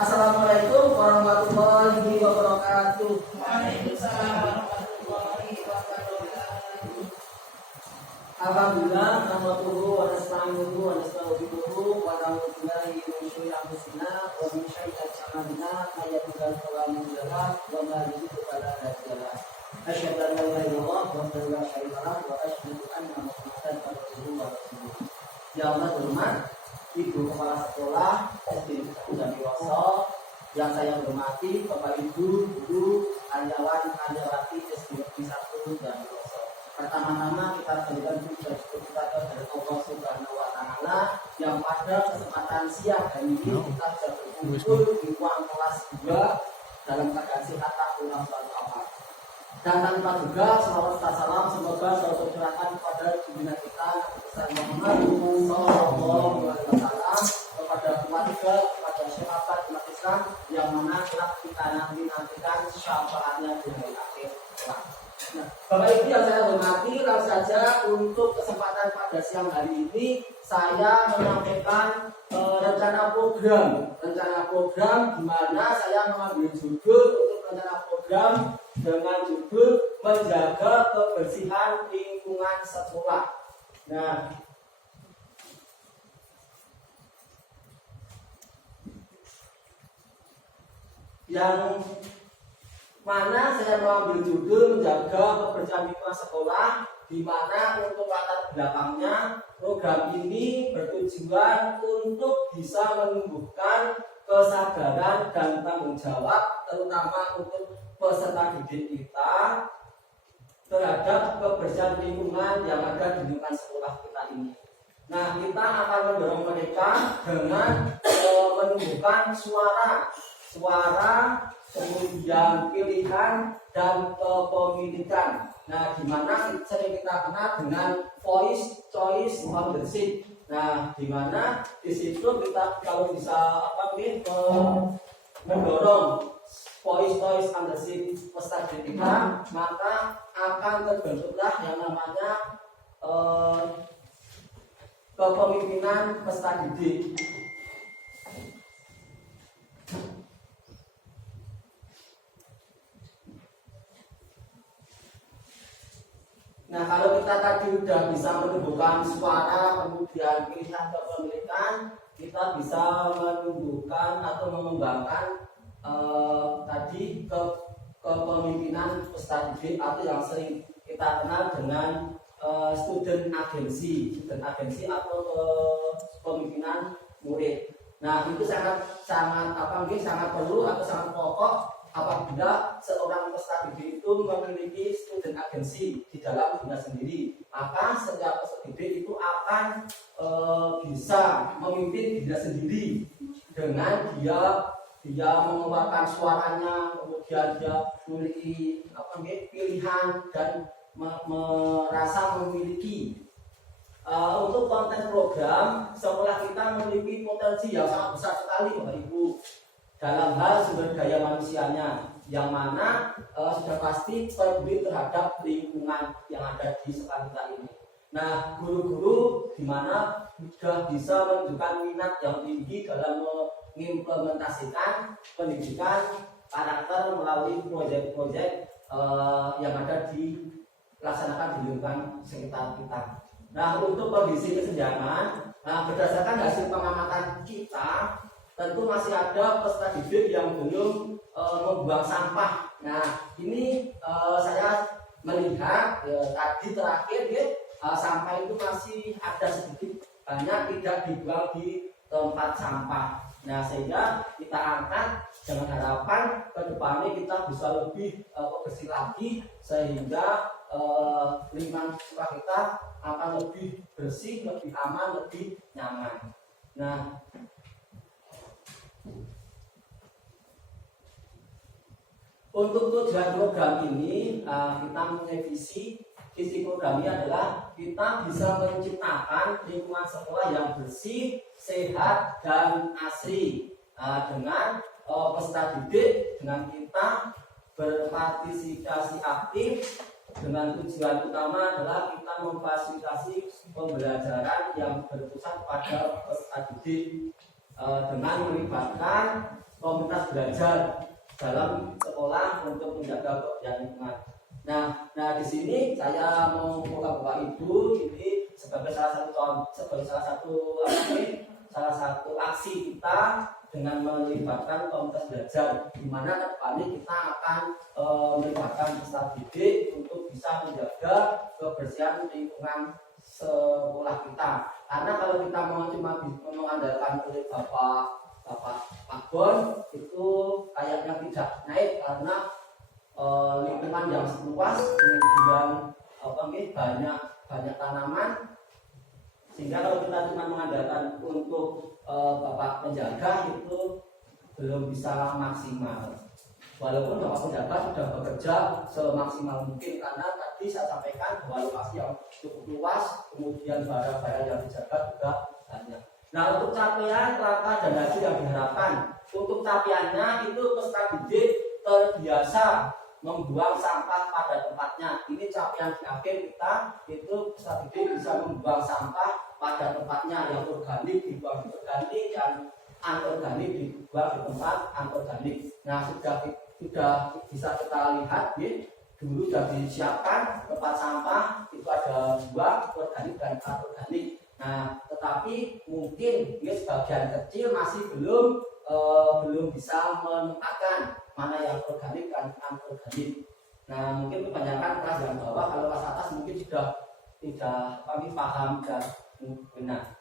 Assalamualaikum warahmatullahi wabarakatuh. Waalaikumsalam warahmatullahi wabarakatuh. Alhamdulillah, nahmaduhu wa nasta'inuhu wa nastaghfiruhu wa na'udzu billahi min syururi anfusina wa min sayyiati a'malina may yahdihillahu fala mudilla lahu wa may yudlil fala hadiya lahu. Asyhadu an la ilaha illallah wahdahu la syarika lahu wa asyhadu anna Muhammadan abduhu wa rasuluh. Ya Allah, hormat Ibu Kepala Sekolah SD Negeri Woso, yang saya hormati Bapak Ibu, Guru, karyawan, karyawati SD Negeri 1 dan Woso. Pertama-tama kita berikan puji syukur kita kepada Allah Subhanahu wa Ta'ala yang pada kesempatan siang hari ini kita bisa berkumpul di ruang kelas 2 dalam keadaan sehat tak kurang suatu apa. Dan tanpa juga selawat dan salam semoga selalu tercurahkan kepada junjungan kita besar Muhammad Sallallahu Alaihi Wasallam, kepada keluarga, kepada sahabat umat Islam yang mana kita nantikan syafaatnya di hari akhir. Nah, Bapak Ibu yang saya hormati, langsung saja untuk kesempatan pada siang hari ini saya menyampaikan rencana program di mana saya mengambil judul untuk rencana program dengan judul menjaga kebersihan lingkungan sekolah. Nah, yang mana saya mengambil judul menjaga kebersihan lingkungan sekolah, di mana untuk latar belakangnya program ini bertujuan untuk bisa menumbuhkan kesadaran dan tanggung jawab terutama untuk peserta didik kita terhadap kebersihan lingkungan yang ada di lingkungan sekolah kita ini. Nah, kita akan mendorong mereka dengan menumbuhkan suara, kemudian pilihan dan kepemilikan. Nah, di mana sering kita kenal dengan voice choice ownership. Nah, di mana di situ kita kalau bisa mendorong voice choice ownership peserta didik kita, maka akan terbentuklah yang namanya kepemimpinan peserta didik. Nah, kalau kita tadi sudah bisa menumbuhkan suara, kemudian pilihan kepemilikan, kita bisa menumbuhkan atau mengembangkan tadi kepemimpinan peserta didik atau yang sering kita kenal dengan student agency atau kepemimpinan murid. Nah, itu sangat perlu atau sangat pokok apabila seorang peserta didik itu memiliki student agency di dalam dirinya sendiri, maka setiap peserta didik itu akan bisa memimpin dirinya sendiri dengan dia mengeluarkan suaranya, kemudian dia memiliki pilihan dan merasa memiliki. Untuk konten program sekolah kita memiliki potensi yang sangat besar sekali Bapak Ibu dalam hal sumber daya manusianya, yang mana sudah pasti peduli terhadap lingkungan yang ada di sekolah kita ini. Nah, guru-guru di mana sudah bisa menunjukkan minat yang tinggi dalam mengimplementasikan pendidikan karakter melalui proyek-proyek yang ada dilaksanakan di lingkungan sekitar kita. Nah, untuk kondisi kesenjangan, berdasarkan hasil pengamatan kita, tentu masih ada peserta didik yang belum membuang sampah. Nah, ini saya melihat tadi terakhir sampah itu masih ada sedikit banyak tidak dibuang di tempat sampah. Nah, sehingga kita angkat dengan harapan ke depannya kita bisa lebih bersih lagi sehingga lingkungan sekolah kita akan lebih bersih, lebih aman, lebih nyaman. Nah, untuk tujuan program ini kita mengevisi visi program ini adalah kita bisa menciptakan lingkungan sekolah yang bersih, sehat dan asri dengan peserta didik, dengan kita berpartisipasi aktif dengan tujuan utama adalah kita memfasilitasi pembelajaran yang berpusat pada peserta didik dengan melibatkan komunitas belajar dalam sekolah untuk menjaga kebersihan lingkungan. Nah di sini saya mau Bapak Ibu ini sebagai salah satu aksi kita dengan melibatkan komunitas belajar, di mana kedepannya kita akan melibatkan peserta didik untuk bisa menjaga kebersihan lingkungan sekolah kita. Karena kalau kita mau cuma mengandalkan oleh Bapak Bon itu kayaknya tidak naik, karena lingkungan yang luas, kemudian banyak tanaman, sehingga kalau kita cuma mengandalkan untuk Bapak penjaga itu belum bisa maksimal. Walaupun Bapak penjaga sudah bekerja semaksimal mungkin, karena tadi saya sampaikan bahwa lokasi yang cukup luas, kemudian barang-barang yang dijaga juga banyak. Nah, untuk capaian langkah dan hasil yang diharapkan, untuk capaiannya itu peserta didik terbiasa membuang sampah pada tempatnya. Ini capaian di akhir kita, itu peserta didik bisa membuang sampah pada tempatnya, yang organik dibuang di organik, yang anorganik dibuang di tempat anorganik. Nah, sudah bisa kita lihat dulu sudah disiapkan tempat sampah, itu ada dua, organik dan anorganik. Nah, tetapi mungkin sebagian kecil masih belum bisa menempatkan mana yang organik dan anorganik. Nah, mungkin kebanyakan kelas yang bawah, kalau kelas atas mungkin sudah tidak paham dan benar.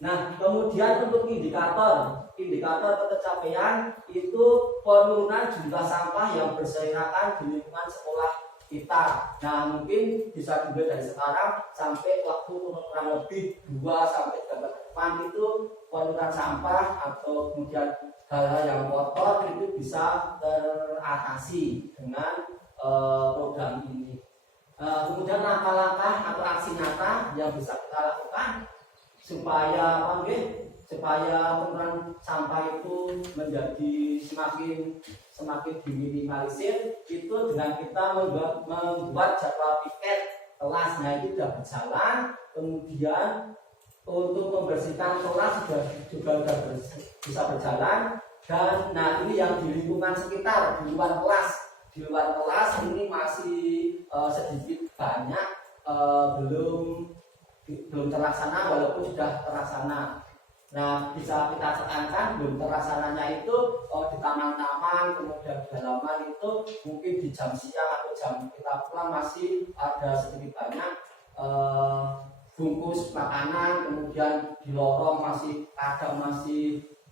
Nah, kemudian untuk indikator pencapaian itu penurunan jumlah sampah yang berserakan di lingkungan sekolah kita. Nah, mungkin bisa juga dari sekarang sampai waktu kurang lebih 2-3 bulan ke depan itu penurunan sampah atau kemudian hal-hal yang kotor itu bisa teratasi dengan program ini. Kemudian langkah-langkah atau aksi nyata yang bisa kita lakukan supaya penurunan sampah itu menjadi semakin diminimalisir, itu dengan kita membuat jadwal piket kelas. Nah, itu sudah berjalan. Kemudian untuk membersihkan kelas juga bisa berjalan. Dan nah, ini yang di lingkungan sekitar, di luar kelas ini masih sedikit banyak belum terlaksana, walaupun sudah terlaksana. Nah, bisa kita tekankan belum terlaksananya itu di taman-taman, kemudian di halaman itu mungkin di jam siang atau jam kita pulang masih ada sedikit banyak bungkus makanan, kemudian di lorong masih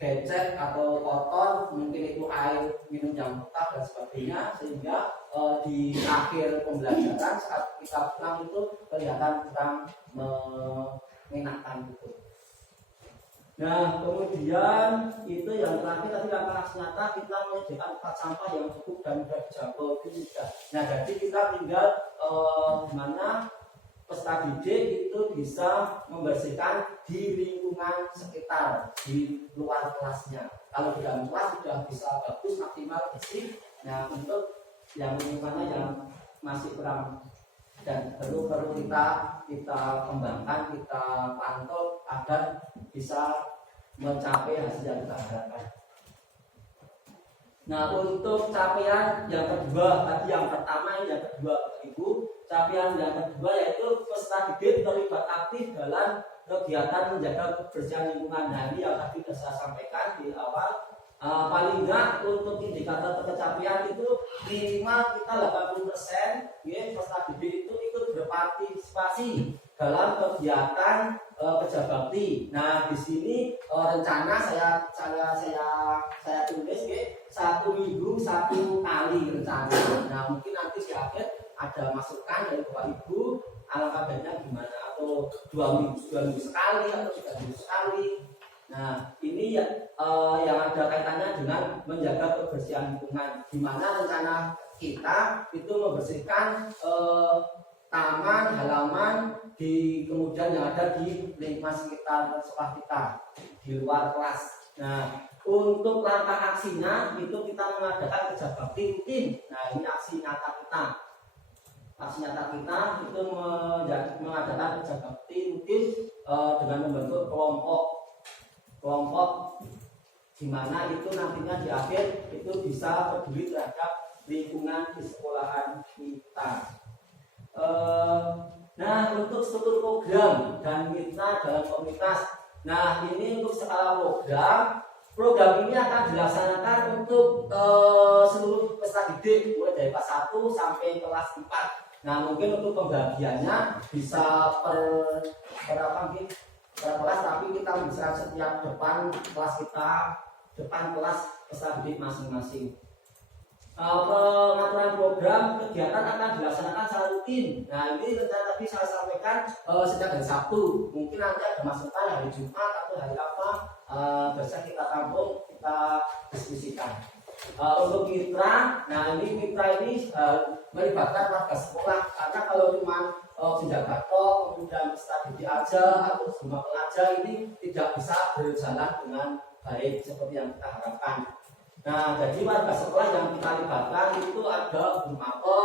becek atau kotor, mungkin itu air minum yang kotor dan sebagainya, sehingga di akhir pembelajaran saat kita pulang itu kelihatan kurang mengenakan gitu. Nah, kemudian itu yang terakhir tadi langkah nyata, kita menyediakan tempat sampah yang cukup dan mudah dijangkau juga. Nah, jadi kita tinggal mana peserta didik itu bisa membersihkan di lingkungan sekitar, di luar kelasnya. Kalau di dalam kelas sudah bisa bagus maksimal bersih. Nah, untuk yang lingkungannya yang masih kurang dan perlu kita kembangkan, kita pantau agar bisa mencapai hasil yang kita harapkan. Nah, untuk capaian yang kedua, tadi yang pertama, yang kedua Ibu, capaian yang kedua yaitu peserta didik terlibat aktif dalam kegiatan menjaga kebersihan lingkungan. Nah, ini yang tadi sudah saya sampaikan di awal. Paling enggak untuk indikator pencapaian itu minimal kita 80% peserta didik itu ikut berpartisipasi dalam kegiatan kerja bakti. Nah, di sini rencana saya tulis 1 minggu 1 kali rencana. Nah, mungkin nanti di akhir ada masukan dari Bapak Ibu, alangkah baiknya gimana, atau 2 minggu sekali atau 3 minggu sekali. Nah, ini yang ada kaitannya dengan menjaga kebersihan lingkungan, di mana rencana kita itu membersihkan taman, halaman, kemudian yang ada di lingkungan sekitar sekolah kita, di luar kelas. Nah, untuk langkah aksinya itu kita mengadakan kerja bakti rutin. Nah, ini aksi nyata kita. Aksi nyata kita itu mengadakan kerja bakti rutin dengan membentuk kelompok di mana itu nantinya di akhir itu bisa peduli terhadap lingkungan di sekolahan kita. Nah, untuk struktur program dan mitra dalam komunitas. Nah, ini untuk skala program ini akan dilaksanakan untuk seluruh peserta didik mulai dari kelas 1 sampai kelas 4. Nah, mungkin untuk pembagiannya bisa per kelas, tapi kita bisa setiap depan kelas peserta didik masing-masing. Pengaturan program kegiatan akan dilaksanakan secara rutin. Nah, ini rencana tadi saya sampaikan sejak hari Sabtu. Mungkin nanti ada masukan hari Jumat atau hari apa, besok kita tampung, kita diskusikan. Untuk mitra, nah ini mitra ini melibatkan warga sekolah, karena kalau cuma penjaga tok, kemudian peserta didik aja atau semua pelajar ini tidak bisa berjalan dengan baik seperti yang kita harapkan. Nah, jadi warga sekolah yang kita libatkan itu ada guru mapel,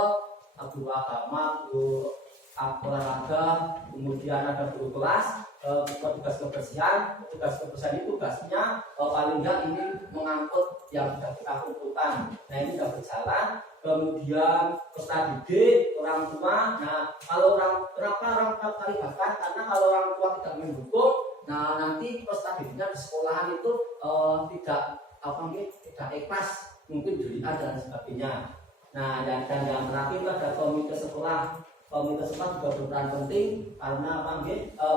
guru agama, guru olahraga, kemudian ada guru kelas, petugas kebersihan. Petugas kebersihan itu tugasnya paling enggak ini mengangkut yang sudah kita kumpulkan. Nah, ini sudah berjalan. Kemudian peserta didik, orang tua. Nah, kalau kenapa orang tua kita libatkan? Karena kalau orang tua tidak mendukung, nah nanti peserta didiknya di sekolahan itu tidak ikhlas, mungkin julian dan sebagainya. Nah, dan yang terakhir ada komite sekolah. Komite sekolah juga berperan penting karena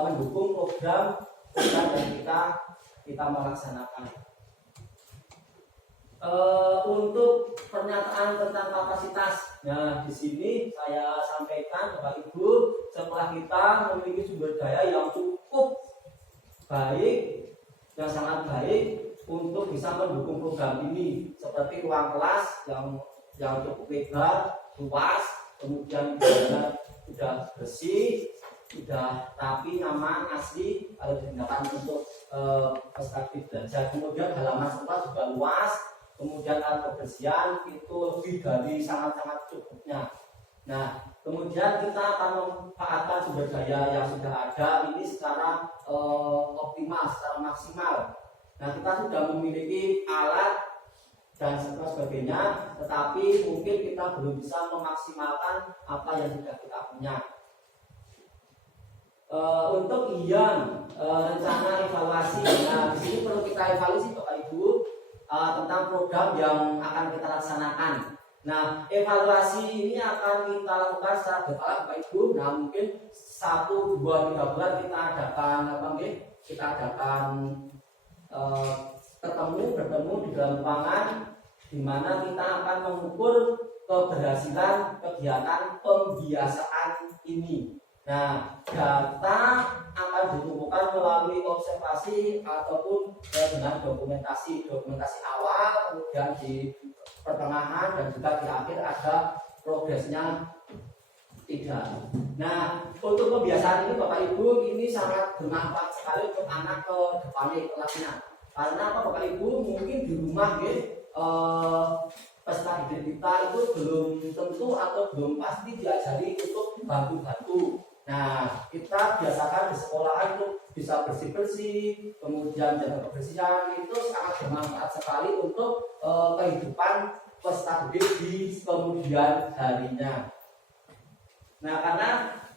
mendukung program yang kita melaksanakan. Untuk pernyataan tentang kapasitas, nah di sini saya sampaikan Bapak Ibu, setelah kita memiliki sumber daya yang cukup baik, yang sangat baik untuk bisa mendukung program ini, seperti ruang kelas yang cukup lebar, luas, kemudian sudah bersih, sudah rapi, nyaman, asli, kalau digunakan untuk perspektif belajar. Kemudian halaman sekolah juga luas, kemudian alat kebersihan itu lebih dari sangat-sangat cukupnya. Nah, kemudian kita akan memanfaatkan sumber daya yang sudah ada ini secara optimal, secara maksimal. Nah, kita sudah memiliki alat dan sebagainya, tetapi mungkin kita belum bisa memaksimalkan apa yang sudah kita punya. Untuk rencana evaluasi, nah di sini perlu kita evaluasi Bapak Ibu tentang program yang akan kita laksanakan. Nah, evaluasi ini akan kita lakukan secara berkala Bapak Ibu. Nah, mungkin 1, 2, 3 bulan kita adakan bertemu di dalam ruangan, di mana kita akan mengukur keberhasilan kegiatan pembiasaan ini. Nah, data akan dikumpulkan melalui observasi ataupun dengan dokumentasi awal, kemudian di pertengahan dan juga di akhir ada progresnya tidak. Nah, untuk kebiasaan ini Bapak Ibu ini sangat bermanfaat sekali untuk anak ke depannya kelasnya. Karena apa Bapak Ibu, mungkin di rumah peserta didik kita itu belum tentu atau belum pasti diajari untuk bantu-bantu. Nah, kita biasakan di sekolah itu bisa bersih-bersih, kemudian jaga kebersihan, itu sangat bermanfaat sekali untuk kehidupan peserta didik di kemudian harinya. Nah, karena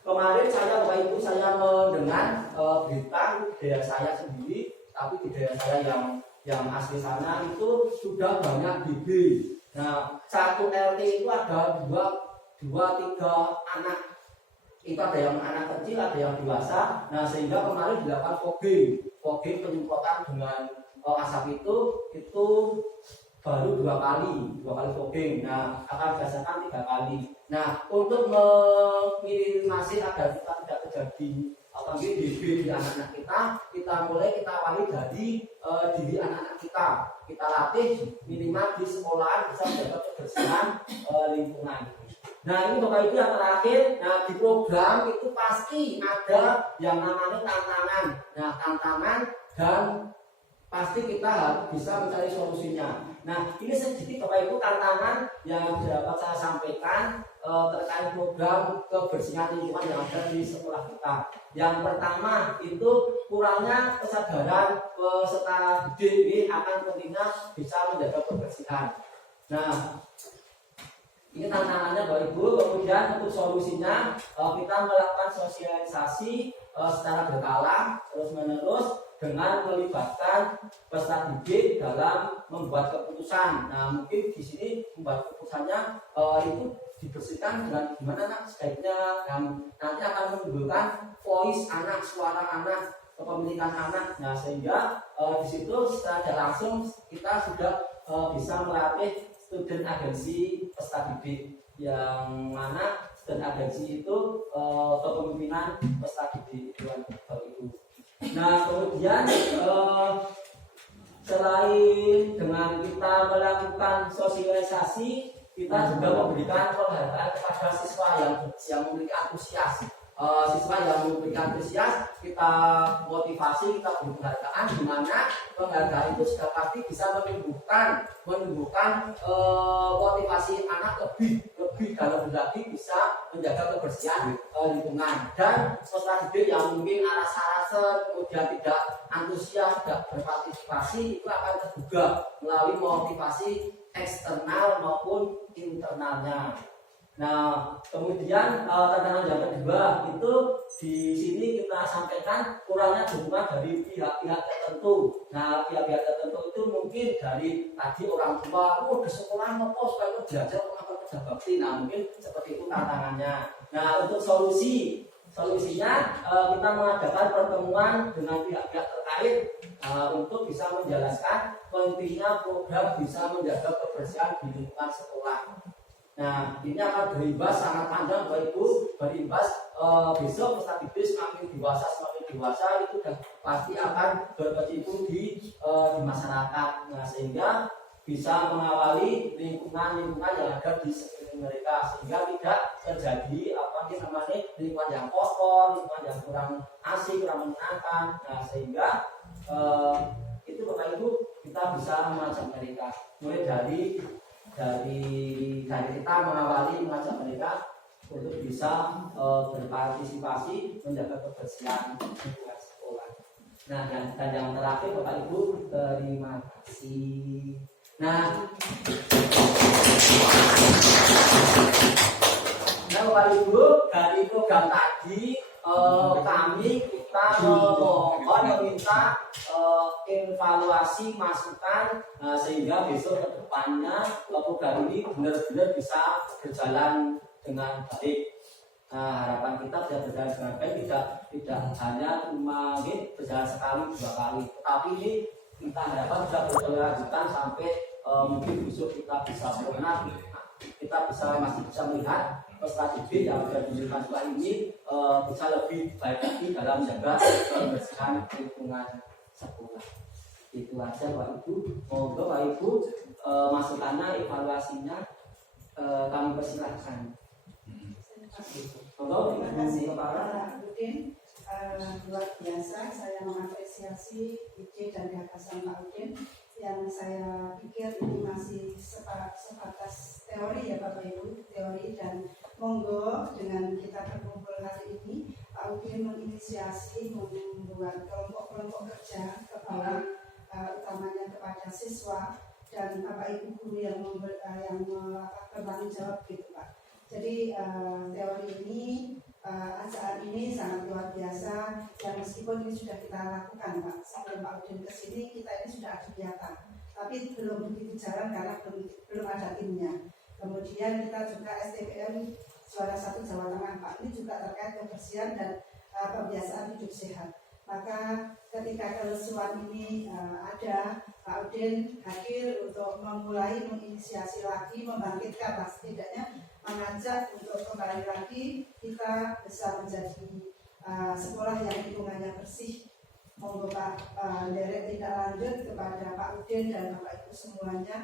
kemarin Bapak Ibu saya mendengar berita di daerah saya sendiri, tapi di daerah saya yang asli sana itu sudah banyak BB. Nah, satu RT itu ada 2-3 anak. Itu ada yang anak kecil, ada yang dewasa. Nah, sehingga kemarin dilakukan fogging penyemprotan dengan asap itu baru 2 kali fogging. Nah, akan dilaksanakan 3 kali. Nah, untuk meminimalisir agar kita tidak terjadi DB di anak-anak kita awali dari diri anak-anak kita. Kita latih minimal di sekolahan bisa menjaga kebersihan lingkungan. Nah, ini Bapak Ibu yang terakhir. Nah, di program itu pasti ada yang namanya tantangan. Nah, tantangan dan pasti kita harus bisa mencari solusinya. Nah, ini sedikit Bapak Ibu tantangan yang dapat saya sampaikan terkait program kebersihan lingkungan yang ada di sekolah kita. Yang pertama itu kurangnya kesadaran peserta didik ini akan pentingnya bisa menjaga kebersihan. Nah, ini tantangannya Bapak Ibu. Kemudian untuk solusinya kita melakukan sosialisasi secara berkala terus-menerus dengan melibatkan peserta didik dalam membuat keputusan. Nah, mungkin di sini membuat keputusannya itu dibersihkan dengan gimana nak sebaiknya, yang nanti akan menimbulkan voice anak, suara anak, kepemilikan anak. Nah, sehingga di situ secara langsung kita sudah bisa melatih student agensi peserta didik, yang mana student agensi itu kepemimpinan peserta didik itu. Nah, kemudian selain dengan kita melakukan sosialisasi, kita juga memberikan penghargaan kepada siswa yang memiliki antusias. Siswa yang memiliki antusias, kita motivasi, kita beri penghargaan, di mana penghargaan itu sudah pasti bisa menumbuhkan motivasi anak lebih dalam lagi bisa menjaga kebersihan lingkungan. Dan peserta didik yang mungkin rasa-rasa kemudian tidak antusias, tidak berpartisipasi, itu akan tergugah melalui motivasi eksternal maupun internalnya. Nah, kemudian tantangan yang kedua itu di sini kita sampaikan kurangnya dukungan dari pihak-pihak tertentu. Nah, pihak-pihak tertentu itu mungkin dari tadi orang tua, di sekolah ngopo supaya belajar apa kerja bakti. Nah, mungkin seperti itu tantangannya. Nah, untuk solusinya kita mengadakan pertemuan dengan pihak-pihak terkait untuk bisa menjelaskan pentingnya program bisa menjaga kebersihan di lingkungan sekolah. Nah, ini akan berimbas sangat panjang Bapak Ibu, berimbas besok peserta didik semakin dewasa itu dan pasti akan berkecimpung di masyarakat. Nah, sehingga bisa mengawali lingkungan yang ada di sekeliling mereka, sehingga tidak terjadi lingkungan yang kotor, lingkungan yang kurang asik, kurang menyenangkan. Nah, sehingga itu Bapak Ibu kita bisa mengajak mereka mulai dari kita mengajak mereka untuk bisa berpartisipasi menjaga kebersihan lingkungan sekolah. Nah, dan yang terakhir Bapak Ibu, terima kasih. Nah, Bapak Ibu, dari program tadi kita meminta evaluasi masukan sehingga besok ke depannya program ini benar-benar bisa berjalan dengan baik. Harapan kita bisa berjalan dengan baik, tidak hanya cuma berjalan sekali dua kali, tetapi ini kita harapkan bisa berkelanjutan sampai mungkin besok kita bisa benar, kita masih bisa melihat peserta didik yang sudah diberikan sekolah ini bisa lebih baik lagi dalam menjaga kebersihan lingkungan sekolah. Itu aja Pak Ibu. Monggo Pak Ibu masukannya, evaluasinya kami persilahkan. Monggo. Terima kasih Pak Udin. Luar biasa, saya mengapresiasi ide dan gagasan Pak Udin yang saya pikir ini masih sebatas teori ya Bapak Ibu, teori, dan monggo dengan kita berkumpul hari ini Pak Udin menginisiasi membuat kelompok-kelompok kerja ke bawah, utamanya kepada siswa dan Bapak Ibu guru yang bertanggung jawab gitu Pak. Jadi teori ini, acara ini sangat luar biasa, dan meskipun ini sudah kita lakukan Pak, sebelum Pak Udin kesini kita ini sudah ada kegiatan, tapi belum begitu jalan karena belum ada timnya. Kemudian kita juga STPM Juara 1 Jawa Tengah Pak, ini juga terkait kebersihan dan kebiasaan hidup sehat. Maka ketika kelesuan ini ada, Pak Udin hadir untuk memulai menginisiasi lagi, membangkitkan setidaknya mengajak untuk kembali lagi kita bisa menjadi sekolah yang lingkungannya bersih. Monggo Pak Derek tidak lanjut kepada Pak Udin dan Bapak Ibu semuanya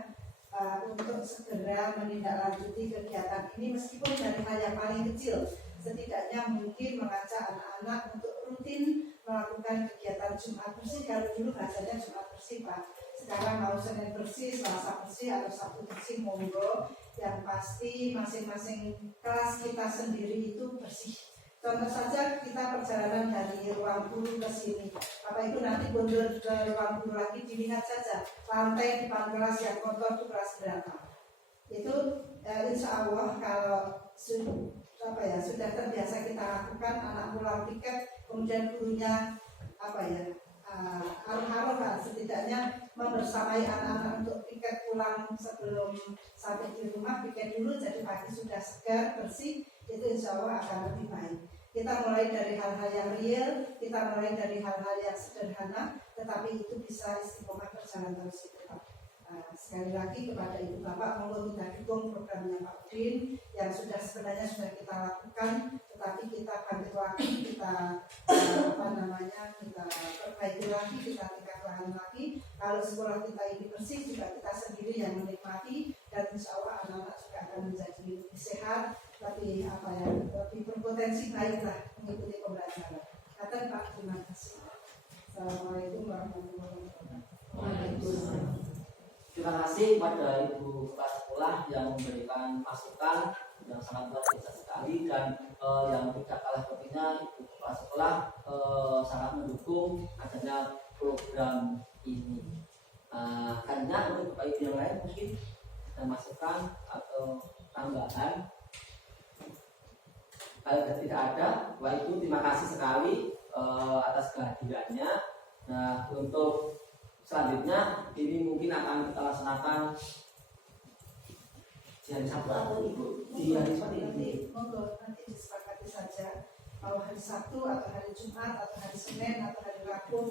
untuk segera menindaklanjuti kegiatan ini, meskipun dari hal yang paling kecil, setidaknya mungkin mengajak anak-anak untuk rutin melakukan kegiatan Jumat bersih. Kalau dulu bahasanya Jumat bersih Pak. Sekarang mau Senin bersih, Selasa bersih, atau Sabtu bersih, monggo. Yang pasti masing-masing kelas kita sendiri itu bersih. Contoh saja kita perjalanan dari ruang guru ke sini. Bapak Ibu nanti mundur ke ruang guru lagi, dilihat saja lantai depan kelas yang kotor itu kelas berapa. Itu insya Allah kalau sudah terbiasa kita lakukan, anak pulang tiket, kemudian gurunya harum-harum lah, setidaknya membersamai anak-anak untuk piket pulang sebelum sampai di rumah, piket dulu jadi pagi sudah segar, bersih, itu insya Allah akan lebih baik. Kita mulai dari hal-hal yang real, kita mulai dari hal-hal yang sederhana, tetapi itu bisa istiqomah berjalan terus itu Pak. Sekali lagi kepada Ibu Bapak, monggo kita dukung programnya Pak Udin yang sebenarnya sudah kita lakukan, tetapi kita bantu lagi, kita kita perbaiki lagi, kita tingkatkan lagi. Kalau sekolah kita ini bersih, juga kita sendiri yang menikmati, dan insya Allah anak-anak juga akan menjadi lebih sehat, lebih berpotensi baiklah mengikuti pembelajaran. Kata Pak, terima kasih. Assalamualaikum warahmatullahi wabarakatuh. Terima kasih kepada Ibu Kepala Sekolah yang memberikan masukan yang sangat luar biasa sekali, dan yang tidak kalah pentingnya Ibu Kepala Sekolah sangat mendukung adanya program ini. Karena untuk Bapak Ibu yang lain mungkin ada masukan atau tambahan. Kalau tidak ada, Bapak Ibu terima kasih sekali atas kehadirannya. Nah, untuk selanjutnya ini mungkin akan kita laksanakan di hari Sabtu atau Ibu? Di hari seperti ini. Nanti disepakati saja mau hari Sabtu atau hari Jumat atau hari Senin atau hari Rabu,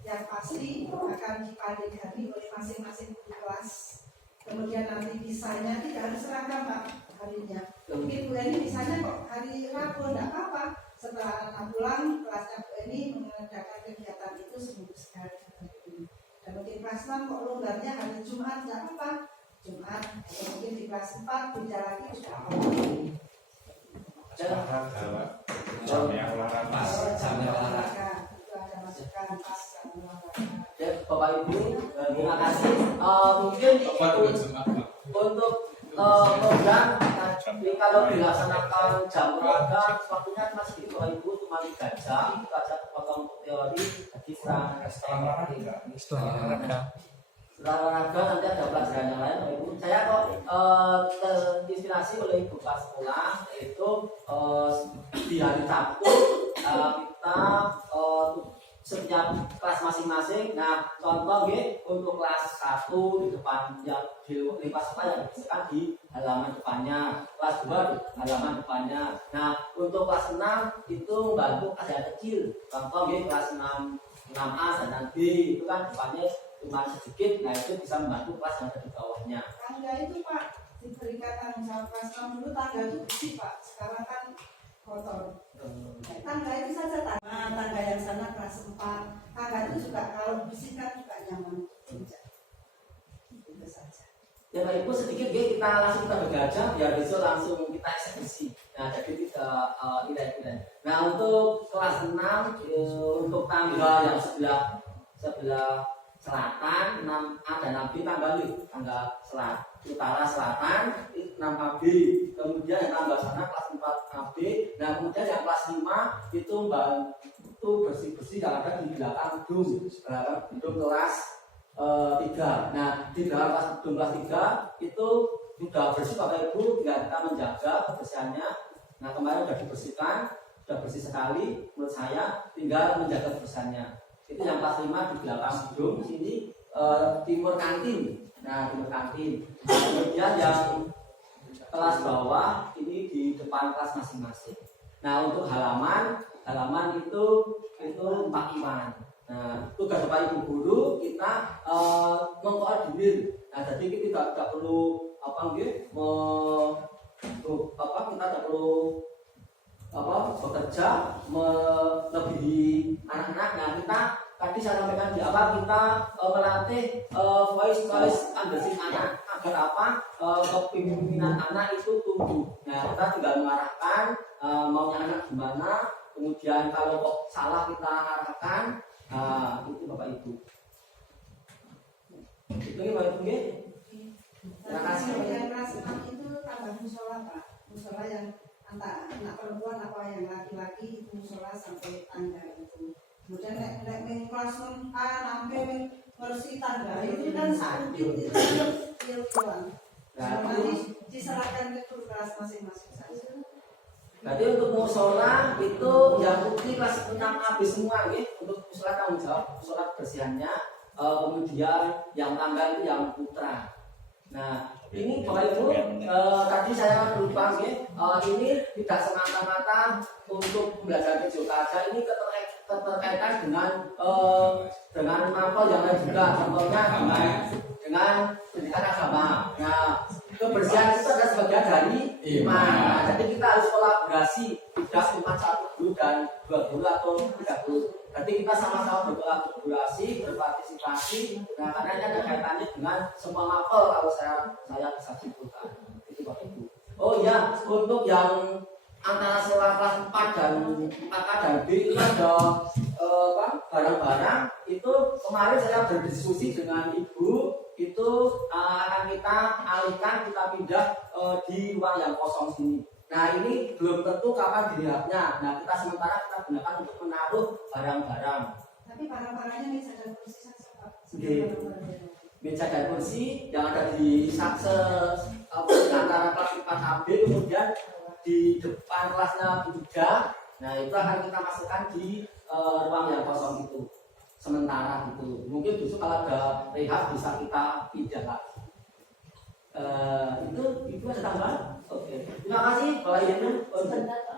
yang pasti akan dipelajari oleh masing-masing kelas. Kemudian nanti bisanya tidak harus seragam Pak harinya. Mungkin Bu Eni bisanya kok hari Rabu, tidak apa-apa. Setelah anak pulang, kelasnya Bu Eni mengadakan kegiatan itu seminggu sekali. Dan mungkin kelas 6 kok longgarnya hari Jumat, tidak apa-apa. Jumat, atau mungkin di kelas 4 beda lagi tidak apa-apa. Jamnya olahraga. Itu ada masukan pas jam olahraga. Ya, Bapak Ibu, terima kasih. Mungkin untuk program nanti kalau dilaksanakan jam olahraga, waktunya masih Bapak Ibu cuma 3 jam. Itu aja potong untuk teori, jadi setelah olahraga nanti ada pelajaran yang lain. Bapak Ibu, saya kok terinspirasi oleh Ibu Kepala Sekolah, yaitu di hari Sabtu kita setiap kelas masing-masing. Nah, contoh untuk kelas 1 di depan yang di kelas yang dibersihkan di halaman depannya, kelas 2 di halaman depannya. Nah, untuk kelas 6 itu membantu kelas yang kecil. Contoh kelas 6A dan B itu kan depannya cuma sedikit, nah itu bisa membantu kelas yang ada di bawahnya. Tangga itu Pak diberikan tanggung jawab kelas 6 dulu, tangga itu bersih Pak, sekarang kan kotor. Tangga itu saja tangga yang sana kelas 4, tangga itu juga kalau bersihkan juga nyaman. Itu saja. Ya Pak Ibu, sedikit kita langsung kita bekerja biar besok langsung kita eksekusi. Nah, jadi tidak tidak. Nah, untuk kelas 6 untuk tangga yang sebelah selatan 6A dan 6B tangga utara selatan 6AB, kemudian yang tangga sana kelas 4AB. Nah, kemudian yang kelas 5 itu bantu bersih-bersih yang ada di belakang gedung kelas 3. Nah, di belakang gedung kelas 3 itu sudah bersih Bapak Ibu, tinggal kita menjaga kebersihannya. Nah, kemarin sudah dibersihkan, sudah bersih sekali menurut saya, tinggal menjaga kebersihannya. Itu yang kelas 5 di belakang gedung sini timur kantin. Nah, timur kantin. Kemudian yang kelas bawah ini di depan kelas masing-masing. Nah, untuk halaman itu Pak Iwan. Nah, tugas Bapak Ibu guru kita mengkoordinir. Nah, jadi kita tidak perlu kita tidak perlu bekerja melebihi anak-anak. Nah, kita tadi saya sampaikan di awal, kita melatih voice understanding anak agar kepemimpinan anak itu tumbuh. Nah, kita tinggal mengarahkan maunya anak gimana, kemudian kalau kok salah kita arahkan, Nah, itu Bapak Ibu. Itu Bapak Ibu nggih. Terima kasih. Yang kelas 6 itu tambah musola Pak. Musola yang antara anak perempuan apa yang laki-laki itu musola sampai tangga itu. Kemudian nek kelas 6A sampai ngurusi tangga itu kan saat itu doang. Nanti diserahkan ke guru kelas masing-masing saja. Berarti untuk musola itu yang putih kelas 6 habis semua nggih. Untuk musola tanggung jawab musola kebersihannya, kemudian yang tangga itu yang putra. Nah, ini Bapak Ibu, tadi saya lupa nggih, ini tidak semata-mata untuk belajar PJOK saja, ini keterkaitan dengan mapel yang lain juga, contohnya dengan pendidikan agama. Nah, kebersihan itu adalah sebagian dari iman. Nah, jadi kita harus kolaborasi, tidak cuma satu guru dan dua guru atau tiga guru. Berarti kita sama-sama berkolaborasi, berpartisipasi. Nah, karena ini ada kaitannya dengan semua mapel kalau saya bisa simpulkan. Itu Bapak Ibu. Oh iya, untuk yang antara sekolah kelas 4 dan 4A dan B itu ada barang-barang itu kemarin saya berdiskusi dengan Ibu itu akan kita alihkan, kita pindah di ruang yang kosong sini. Nah, ini belum tentu kapan dilihatnya. Nah, kita sementara kita gunakan untuk menaruh barang-barang. Tapi barang-barangnya meja dan kursi saja Pak. Meja dan kursi yang ada di antara kelas 4AB, kemudian di depan kelasnya B3. Nah, itu akan kita masukkan di ruang yang kosong itu sementara gitu. Mungkin besok kalau ada rehab bisa kita pindah lagi. Itu Ibu ada tambahan? Oke. Terima kasih Bapak Ibu.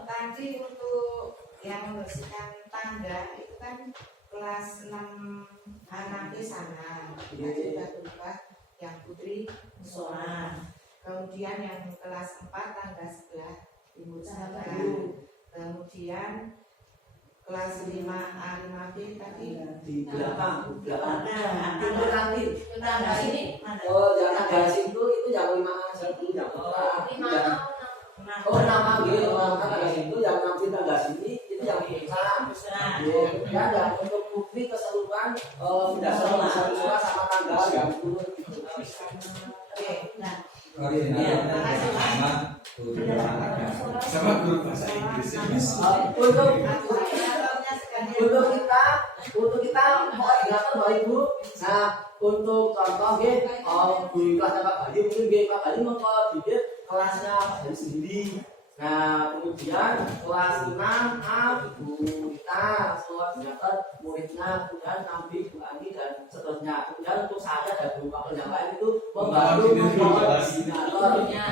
Tadi untuk yang membersihkan tangga itu kan kelas 6 anak di sana. Tadi sudah berubah yang putri musola. Kemudian yang kelas 4 tangga sebelah ibu sana. Kemudian kelas 5A 5B tadi Di belakang. Nah, Itu nanti. tangga ini mana? Oh, jangan dari situ itu yang 5A itu yang Oh, nama gitu, tangga situ yang nanti tangga sini itu yang besar. Ya, dan untuk putri keseluruhan sudah sama tangga yang turun. Oke, nah, sama guru bahasa Inggris. Untuk kita mau ingatkan Bapak Ibu. Nah, untuk contoh di kelasnya Pak Badi mungkin Pak Badi mengkoordinir kelasnya Pak Badi sendiri. Nah, kemudian kelas 6A Ibu kita koordinator muridnya, kemudian nanti Bu Ani dan seterusnya. Kemudian untuk saya dan Bu Wakil yang lain itu membantu koordinatornya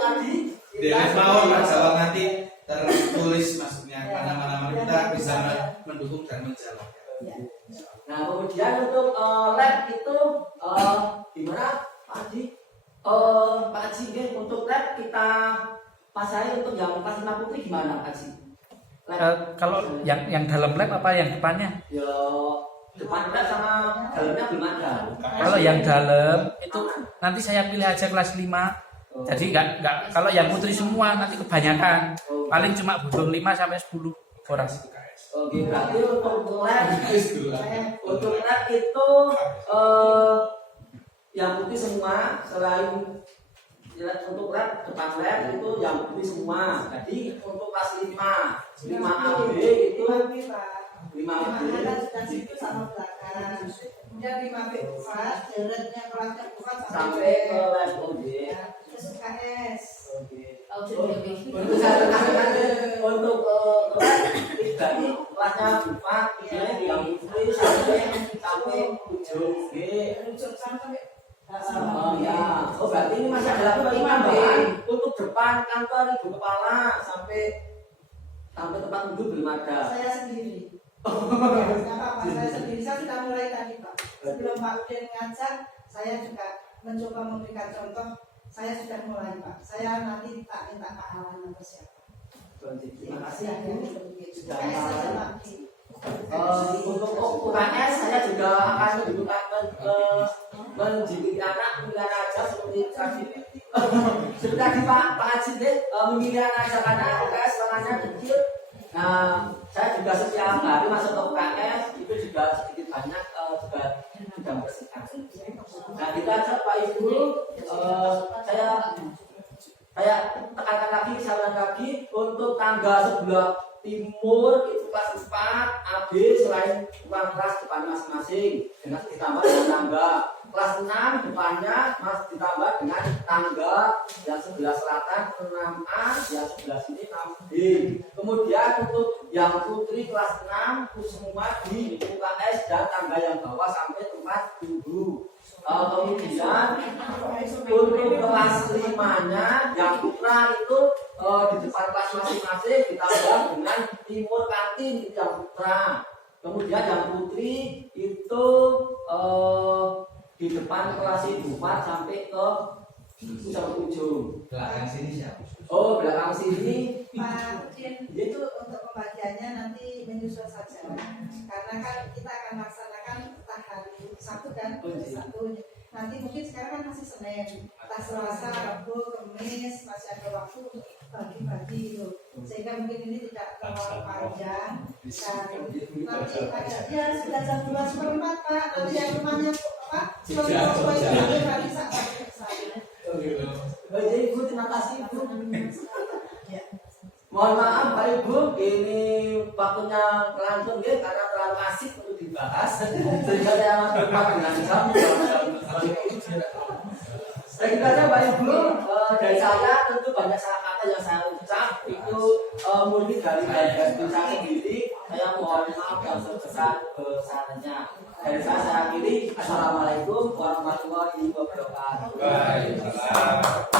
tadi. Di mawon Pak Jawa nanti tertulis maksudnya karena mana-mana kita bisa mendukung dan menjalankan. Nah, kemudian untuk lab itu gimana Pak Haji? Pak Haji, untuk lab kita pasai untuk yang kelas 5 putri gimana Pak Haji? Kalau yang dalam lab apa yang depannya? Ya depan lab sama dalamnya belum ada. Kalau yang dalam itu nanti saya pilih aja kelas 5. Jadi enggak kalau yang putri semua nanti kebanyakan. Paling cuma butuh 5 sampai 10 orang. Oke, berarti untuk lab itu yang putih semua selain untuk lab depan lab itu yang putih semua. Jadi untuk kelas 5AB itu 5AB dan situ sama belakang. Kemudian 5B 4 jeretnya kelasnya bukan sampai ke lab OD. SKS. Untuk saya untuk dari kelasnya buka yang putih sampai ujung G. Ya, berarti ini masih ada lagi tambahan untuk depan kantor ibu kepala sampai tempat duduk belum ada. Saya sendiri. Nggak apa-apa, saya sendiri. Saya sudah mulai tadi Pak. Sebelum Pak Udin ngajak, saya juga mencoba memberikan contoh. Saya sudah mulai Pak. Saya nanti tak minta Pak Alan atau siapa. Terima kasih sudah untuk UKS saya juga akan mendidik anak memilih aja seperti tadi seperti tadi Pak Haji memilih anak aja karena UKS tangannya kecil Nah, saya juga setiap hari masuk ke UKS itu juga sedikit banyak juga sudah bersihkan. Nah, kita ajak Pak Ibu, saya tekankan lagi, saran lagi untuk tangga sebelah timur itu kelas 4 AB selain ruang kelas depan masing-masing dengan ditambah dengan tangga. Kelas 6 depannya mas ditambah dengan tangga yang sebelah selatan 6A, yang sebelah sini 6B. Kemudian untuk yang putri kelas 6 itu semua di UKS dan tangga yang bawah sampai tempat duduk. Kemudian untuk kelas 5-nya yang putra itu di depan kelas masing-masing ditambah dengan timur kantin itu yang putra. Kemudian yang putri itu di depan kelas 4 sampai ke ujung. Belakang sini siapa? Oh, belakang sini. Pak Udin, itu untuk pembagiannya nanti menyusul saja. Karena kan kita akan laksanakan entah hari Sabtu dan Sabtu. Nanti mungkin sekarang kan masih Senin, entah Selasa, Rabu, Kamis masih ada waktu untuk bagi-bagi itu. Sehingga mungkin ini tidak terlalu panjang. Dan nanti ada ya sudah jam 2:04 Pak. Nanti yang rumahnya Pak, hari Sabtu. Baik Ibu, terima kasih Ibu. Mohon maaf Pak Ibu, ini waktunya langsung ya karena terlalu asik untuk dibahas sehingga saya masih lupa dengan jam. Baik saja Pak Ibu, dari saya tentu banyak kata yang saya ucap itu murni dari diri saya sendiri. Saya mohon maaf yang sebesar-besarnya. Dari saya akhiri, Assalamualaikum warahmatullahi wabarakatuh. Waalaikumsalam.